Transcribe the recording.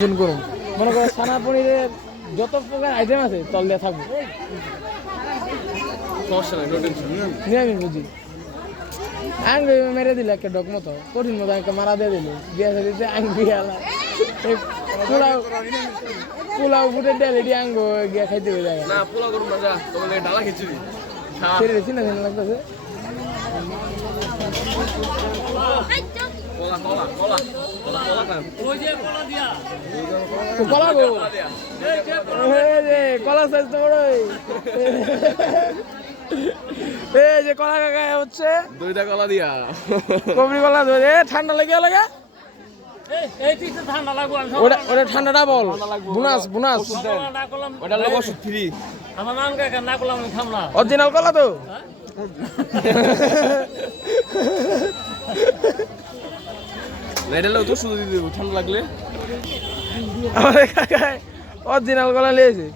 করুন মনে করো ছানা পনিরের যত প্রকার আইটেম আছে তল দিয়ে থাকবো নিরামিষ বুঝি আঙ্গ মেরে দিলে একটা ডক মতো কঠিন মতো একটা মারা দিয়ে দিল গ্যাসে দিতে আঙ্গি গেলা পোলাও পোলাও ফুটে ডেলে দিয়ে আঙ্গ গিয়া খাইতে হয়ে যায় না পোলাও করুন না যা তোমাকে ডালা খিচুড়ি ছেড়ে চিনা চিনা লাগতেছে কলা কলা কলা কলা কলা খান ওই যে কলা দিয়া কলা গো এই যে কলা সাইজ তো বড় এই যে কলা কাকা হচ্ছে দুইটা কলা দিয়া কবরি কলা ধরে ঠান্ডা লেগে লাগে এই ঠিক ঠান্ডা লাগবে ওটা ঠান্ডাটা বল বুনাস বুনাস ওটা লোক ওষুধ ফ্রি আমার নাম কাকা না করলাম খাম না অরিজিনাল কলা তো না এটা লোক ওষুধ দিয়ে দেবো ঠান্ডা লাগলে আমাদের কাকায় অরিজিনাল কলা লিয়েছে